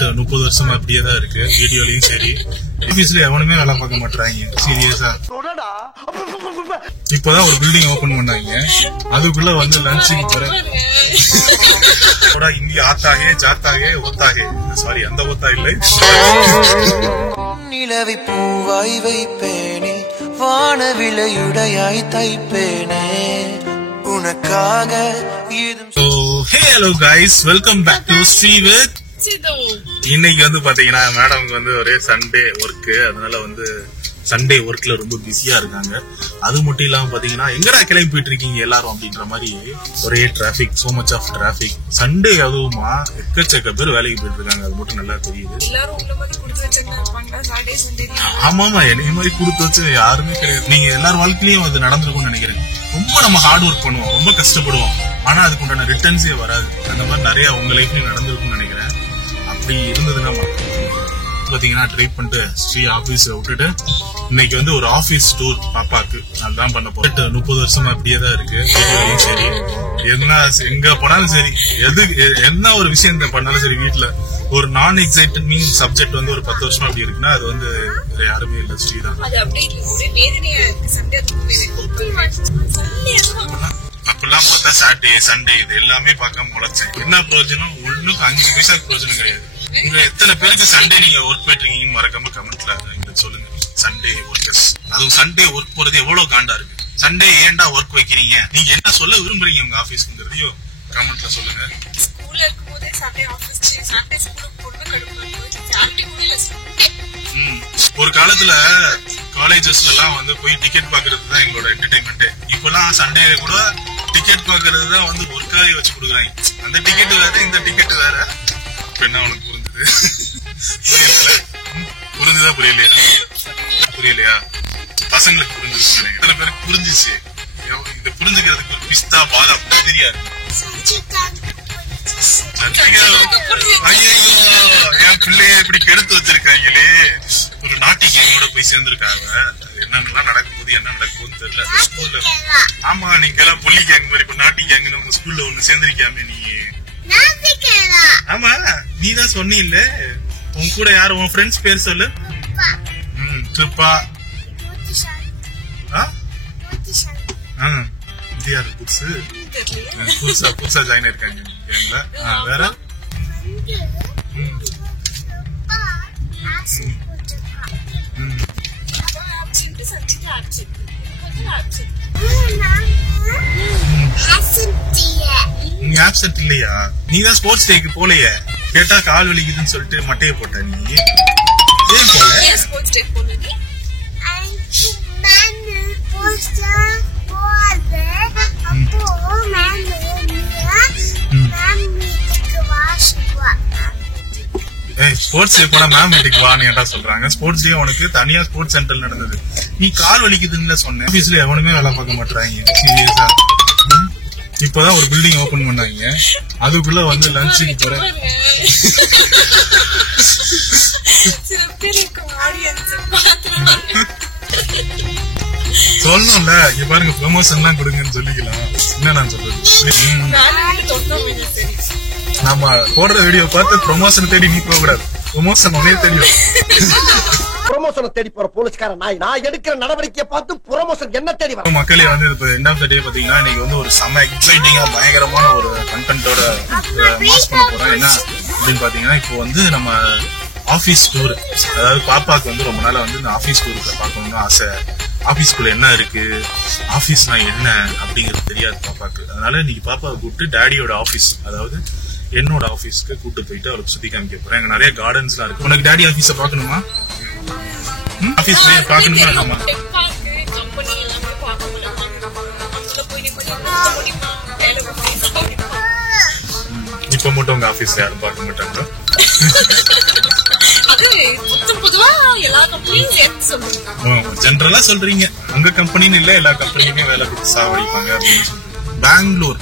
But 30 வருஷமா அப்படியே தான் இருக்கு. வீடியோலயும் சரி, ஆபீஸ்ல எவனுமே வேலை பார்க்க மாட்டாங்க. சீரியஸா இப்பதான் ஒரு பில்டிங் ஓபன் பண்ணாங்க. அதுக்குள்ள வந்து லஞ்சுக்கு போறேன். இங்க ஆத்தாகே ஜாத்தாகே ஒத்தாகே, சாரி அந்த ஒத்தா இல்லை. நிலவை பூவாய் வைப்பேனே, வான விலையுடையாய் தைப்பேனே உனக்காக. Hello guys, welcome back to Sri with. இன்னைக்கு வந்து பாத்தீங்கன்னா மேடம்க்கு வந்து ஒரே சண்டே ஒர்க், அதனால வந்து சண்டே ஒர்க்ல ரொம்ப பிஸியா இருக்காங்க. அது மட்டும் இல்லாம பாத்தீங்கன்னா எங்கடா கிளம்பி போயிட்டு இருக்கீங்க எல்லாரும் அப்படின்ற மாதிரி ஒரே traffic, so much of traffic. Sunday அதுவுமா எக்கச்சக்க பேர் வேலைக்கு போயிட்டு இருக்காங்க, அது மட்டும் நல்லா தெரியுது. ஆமாமா, என்னைய மாதிரி கொடுத்து வச்சு யாருமே கிடையாது. நீங்க எல்லாரும் வாழ்க்கையிலயும் அது நடந்திருக்கும்னு நினைக்கிறேன். ரொம்ப நம்ம ஹார்ட் ஒர்க் பண்ணுவோம், ரொம்ப கஷ்டப்படுவோம், ஆனா அதுக்கு உண்டான ரிட்டர்ன்ஸே வராது. அந்த மாதிரி நிறைய உங்க லைஃப்லயும் நடந்திருக்கும்னு நினைக்கிறேன். அப்படி இருந்ததுன்னா பாத்தீங்கன்னா ட்ரை பண்ணிட்டு ஸ்ரீ ஆபீஸ் விட்டுட்டு இன்னைக்கு வந்து ஒரு ஆபீஸ் டூர் பாப்பாக்கு அதுதான் பண்ண போறேன். 30 வருஷமா அப்படியே தான் இருக்கு. வீடியோலயும் சரி, எங்க போனாலும் சரி, என்ன ஒரு விஷயம் பண்ணாலும் சரி, வீட்டுல ஒரு நான் எக்ஸைட்டிங் சப்ஜெக்ட் வந்து ஒரு 10 வருஷமா அப்படி இருக்குன்னா அது வந்து யாருமே இல்ல, ஸ்ரீ தான். அப்பெல்லாம் பார்த்தா சாட்டர்டே சண்டே இது எல்லாமே பார்க்காம உழைச்சேன். என்ன பிரயோஜனம்? ஒண்ணுக்கு 5 பைசா பிரயோஜனம் கிடையாது. இங்க எத்தனை பேருக்கு சண்டே நீங்க ஒர்க் போயிட்டு இருக்கீங்கன்னு மறக்காம கமெண்ட்ல சொல்லுங்க. சண்டே ஒர்க்கர்ஸ், அதுவும் சண்டே ஒர்க் போறது எவ்வளவு காண்டா இருக்கு. சண்டே ஏன்டா ஒர்க் வைக்கிறீங்க, நீங்க என்ன சொல்ல விரும்புறீங்க உங்க ஆபீஸ்ங்கிறதையோ கமெண்ட்ல சொல்லுங்க. ஒரு காலத்துல காலேஜஸ்ல எல்லாம் வந்து போய் டிக்கெட் பாக்குறது தான் எங்களோட என்டர்டைன்மெண்ட். இப்பெல்லாம் சண்டே கூட டிக்கெட் பாக்குறது தான் வந்து ஒர்க்காக வச்சு கொடுக்குறாங்க. அந்த டிக்கெட் வேற, இந்த டிக்கெட் வேற. இப்ப என்ன உனக்கு புரிஞ்சுது? புரிஞ்சுதா புரியலையா? பசங்களுக்கு புரிஞ்சுது, எத்தனை பேருக்கு புரிஞ்சிச்சு? இத புரிஞ்சுக்கிறதுக்கு ஒரு பிஸ்தா பாதாம் தெரியா இருக்கு. ஐயோ, என் பிள்ளைய இப்படி கெடுத்து வச்சிருக்காங்களே. ஒரு நாட்டி கேங்கோட போய் சேர்ந்திருக்காங்க. என்னென்னலாம் நடக்கும்போது என்ன நடக்கும்னு தெரியல ஸ்கூல்ல. ஆமா, நீங்க எல்லாம் புள்ளி கேங் மாதிரி இப்ப நாட்டி கேங் நம்ம ஸ்கூல்ல ஒண்ணு சேர்ந்திருக்காமே நீ. ஆமா, நீ தான் சொன்னில்ல. உன் கூட யாரு உன் ஃப்ரெண்ட்ஸ் பேர் சொல்லு. கிருப்பா, இது யாரு புதுசா ஜாயின் ஆயிருக்காங்க கேங்ல. வேற நீங்க ஆப்சென்ட் இல்லையா? நீ தான் ஸ்போர்ட்ஸ் டேக்கு போலையே. கேட்டா கால் வலிக்குதுன்னு சொல்லிட்டு மட்டையை போட்ட நீ. ஏன் போல? ஸ்போர்ட்ஸ் டே போனா மேம் வீட்டுக்கு வான்னு ஏன்டா சொல்றாங்க? ஸ்போர்ட்ஸ் டே உனக்கு தனியா ஸ்போர்ட்ஸ் சென்டர் நடந்தது. நீ கால் வலிக்குதுன்னு சொன்ன. ஆபீஸ்ல எவனுமே வேலை பார்க்க மாட்டாங்க. சீரியஸா இப்பதான் ஒரு பில்டிங் ஓபன் பண்ணாங்க. அதுக்குள்ள வந்து லஞ்சுக்கு போறேன். சொல்லணும்ல, இங்க பாருங்க ப்ரமோஷன் எல்லாம் கொடுங்கன்னு சொல்லிக்கலாம். என்ன நான் சொல்றது? நாம போடுற வீடியோ பார்த்து ப்ரமோஷன் தேடி நீ போக கூடாது. ப்ரமோஷன் உடனே தெரியும். ப்ரமோஷனை தேடி போற போலீஸ்கார நாய் நான் எடுக்கிற நடவடிக்கையை பார்த்து ப்ரமோஷன் என்ன தேடி வர. மக்களே வந்து இப்ப எண்ட் ஆஃப் த டே பாத்தீங்கன்னா இன்னைக்கு வந்து ஒரு செம எக்ஸைட்டிங்கா பயங்கரமான ஒரு கண்டென்ட்டோட மாஸ் பண்ண போறோம். என்ன அப்படின்னு பாத்தீங்கன்னா இப்போ வந்து நம்ம ஆபீஸ் டூர், அதாவது பாப்பாக்கு வந்து ரொம்ப நாளா வந்து இந்த ஆபீஸ் டூருக்கு பார்க்கணும்னு ஆசை. ஆபீஸ்குள்ள என்ன இருக்கு, ஆபீஸ்னா என்ன அப்படிங்கிறது தெரியாது பாப்பாக்கு. அதனால இன்னைக்கு பாப்பாவை கூப்பிட்டு டேடியோட ஆபீஸ், அதாவது என்னோட ஆபீஸ்க்கு கூட்டு போயிட்டு அவளுக்கு சுத்தி காமிக்க போறேன். அங்க நிறைய கார்டன்ஸ் எல்லாம் இருக்கு. உனக்கு டேடி ஆபீஸ பாக்கணுமா? ஆபீஸ் பாக்கணுமா? நம்ம இப்ப மட்டும் உங்க ஆபீஸ்ல யாரும் பார்க்க மாட்டாங்க. ஜெனரலா சொல்றீங்க, உங்க கம்பெனின்னு இல்ல எல்லா கம்பெனியுமே வேலை கொடுத்து சாவடிப்பாங்க அப்படின்னு சொல்றீங்க. பெங்களூர்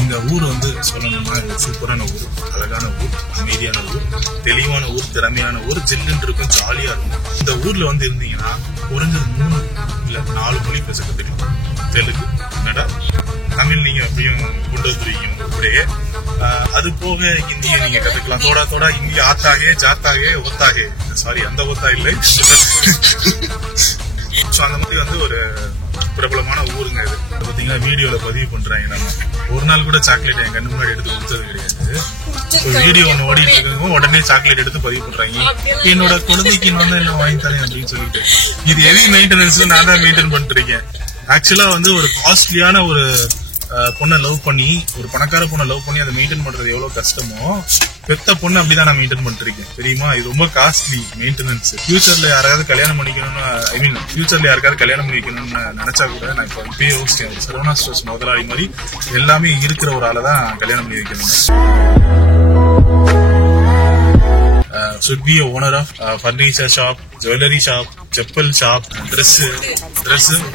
இந்த ஊர் வந்து சொல்லணும்னா சூப்பரான ஊர், அழகான ஊர், அமைதியான ஊர், தெளிவான ஊர், திறமையான ஊர், ஜில்லுன்னு இருக்கும், ஜாலியா இருக்கும். இந்த ஊர்ல வந்து இருந்தீங்கன்னா குறைஞ்சது 3 இல்ல 4 மொழி பேச தெரியும். தெலுங்கு, கன்னடா, தமிழ் நீங்க எப்படியும் கொண்டு வந்துருக்கீங்க அப்படியே. அது போக ஹிந்தியை நீங்க கத்துக்கலாம். தோடா தோடா ஹிந்தி ஆத்தாகே ஜாத்தாகே ஒத்தாகே, சாரி அந்த ஒத்தா இல்லை. அந்த மாதிரி வந்து ஒரு பிரபலமான ஊருங்க இது. பாத்தீங்கன்னா வீடியோல பதிவு பண்றாங்க. நம்ம ஒரு நாள் கூட சாக்லேட் என் கண்ணு முன்னாடி எடுத்து கொடுத்தது கிடையாது. வீடியோ ஒண்ணு ஓடிட்டு இருக்கவங்க உடனே சாக்லேட் எடுத்து பதிவு பண்றாங்க. என்னோட குழந்தைக்கு நான் தான் என்ன வாங்கி தரேன் அப்படின்னு சொல்லிட்டு. இது ஹெவி மெயின்டெனன்ஸ் நான் தான் மெயின்டைன் பண்ணிட்டு இருக்கேன். ஆக்சுவலா வந்து ஒரு காஸ்ட்லியான ஒரு பொண்ணை லவ் பண்ணி, ஒரு பணக்கார பொண்ணை லவ் பண்ணி அதை மெயின்டைன் பண்றது எவ்வளவு கஷ்டமோ, பெத்த பொண்ணு அப்படிதான் நான் மெயின்டைன் பண்ணிட்டு இருக்கேன். தெரியுமா? இது ரொம்ப காஸ்ட்லி மெயின்டெனன்ஸ். ஃபியூச்சர்ல யாராவது கல்யாணம் பண்ணிக்கணும்னு, ஐ மீன் ஃபியூச்சர்ல யாருக்காவது கல்யாணம் பண்ணிக்கணும்னு நினைச்சா கூட நான் இப்பயே யோசிச்சேன். ஒரு சரவணா ஸ்டோர்ஸ் முதலாளி மாதிரி எல்லாமே இருக்கிற ஒரு ஆளை தான் கல்யாணம் பண்ணி வைக்கணும். should be a owner of furniture shop, jewelry shop, chappal shop, dress,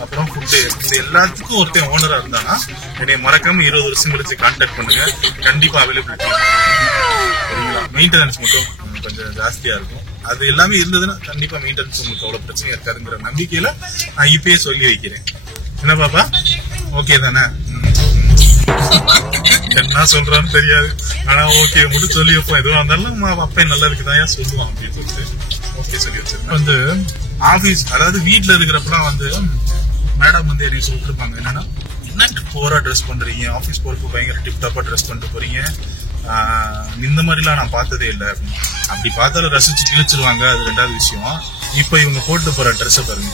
அப்புறம் ஃபுட்டு, இது எல்லாத்துக்கும் ஒருத்தன் ஓனரா இருந்தானா என்னைய மறக்காம 20 வருஷம் கழிச்சு கான்டாக்ட் பண்ணுங்க. கண்டிப்பா அவைலபிலிட்டி. சரிங்களா? மெயின்டெனன்ஸ் மட்டும் கொஞ்சம் ஜாஸ்தியா இருக்கும். அது எல்லாமே இருந்ததுன்னா கண்டிப்பா மெயின்டெனன்ஸ் உங்களுக்கு அவ்வளவு பிரச்சனை இருக்காதுங்கிற நம்பிக்கையில நான் இப்பயே சொல்லி வைக்கிறேன். என்ன பாப்பா, ஓகே தானே? என்ன சொல்றான்னு தெரியாது, ஆனா ஓகே மட்டும் சொல்லி வைப்போம். எதுவா இருந்தாலும் அப்பா நல்லா இருக்குதான் சொல்லுவான் அப்படின்னு சொல்லிட்டு ஓகே சொல்லி வச்சிருக்கேன். வந்து ஆபீஸ், அதாவது வீட்டுல இருக்கிறப்பெல்லாம் வந்து மேடம் வந்து எனக்கு சொல்லிட்டு இருப்பாங்க, என்னன்னா என்ன போரா ட்ரெஸ் பண்றீங்க, ஆபீஸ் போறப்ப பயங்கர டிப்டாப்பா ட்ரெஸ் பண்ணிட்டு போறீங்க, இந்த மாதிரிலாம் நான் பார்த்ததே இல்லை அப்படின்னு. அப்படி பார்த்தாலும் ரசிச்சு கிழிச்சிருவாங்க. அது ரெண்டாவது விஷயம். இப்ப இவங்க போட்டு போற ட்ரெஸ் பாருங்க.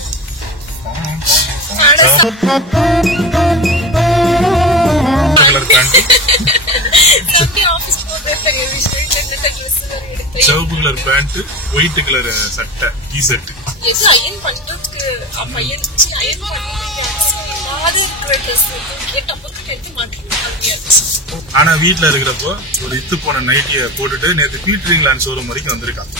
சிவப்பு கலர் பேண்ட், ஒயிட் கலர் சட்டை, டி ஷர்ட். ஆனா வீட்டுல இருக்கிறப்போ ஒரு இத்து போன நைட்டிய போட்டுட்டு நேத்து பீட்டர் இங்கிலாந்து ஷோரூம் வரைக்கும் வந்திருக்கான்.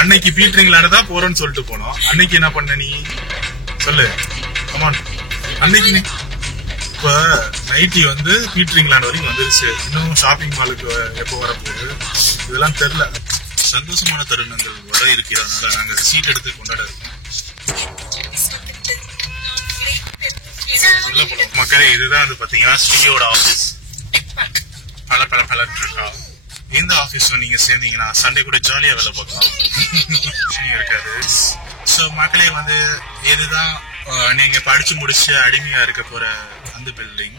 அன்னைக்கு பீட்டர் இங்கிலாந்து தான் போறோம்னு சொல்லிட்டு போனோம். அன்னைக்கு என்ன பண்ண நீ சொல்லு, கமான். அன்னைக்கு இப்ப நைட்டி வந்து பீட்டர் இங்கிலாந்து வரைக்கும் வந்துருச்சு. இன்னும் ஷாப்பிங் மாலுக்கு எப்போ வரப்போகுது இதெல்லாம் தெரியல. சந்தோஷமான தருணங்கள் வர இருக்கிறதுனால நாங்க சீட் எடுத்து கொண்டாட இருக்கோம். மக்களே, இதுதான் வந்து பாத்தீங்கன்னா ஸ்ரீயோட ஆபீஸ். பல பல பலன் இருக்கா. இந்த ஆபீஸ்ல நீங்க சேர்ந்தீங்கன்னா சண்டே கூட ஜாலியா வேலை பார்க்கலாம். இருக்காது. சோ மக்களே வந்து இதுதான் நீங்க படிச்சு முடிச்சு அடிமையா இருக்க போற அந்த பில்டிங்.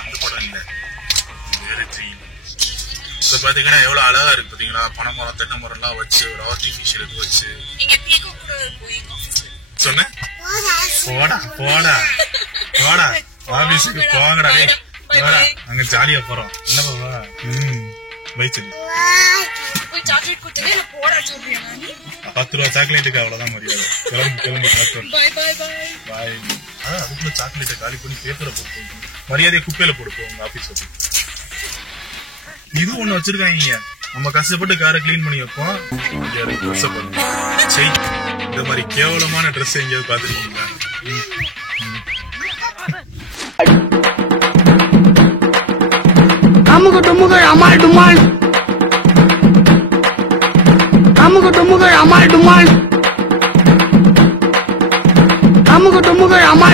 அந்த படம் இல்ல, வேற ட்ரீம். இப்ப பாத்தீங்கன்னா எவ்வளவு அழகா இருக்கு பாத்தீங்களா. பனைமரம் தென்னை மரம் எல்லாம் வச்சு ஒரு ஆர்டிபிஷியல் இது வச்சு சொன்ன போடா போடா போடா ஆபீஸுக்கு போங்கடா. அங்க ஜாலியா போறோம். என்ன பாப்பா வயிற்று 10 ரூபா சாக்லேட்டுக்கு அவ்வளவுதான் மரியாதை. கிளம்பு பாய். அதுக்குள்ள சாக்லேட்டை காலி பண்ணி பேப்பரை போட்டு மரியாதையை குப்பையில போடுப்போம் உங்க ஆபீஸ் வச்சு. இது ஒண்ணு வச்சிருக்காங்க. நம்ம கஷ்டப்பட்டு காரை கிளீன் பண்ணி வைப்போம். இந்த மாதிரி கேவலமான ட்ரெஸ் எங்கேயாவது பாத்துருக்கீங்களா? அமுக டுமுகள் அமால் டுமால், அமுக டுமுகள் அமால் டுமால், அமுக டுமுகள் அமால்.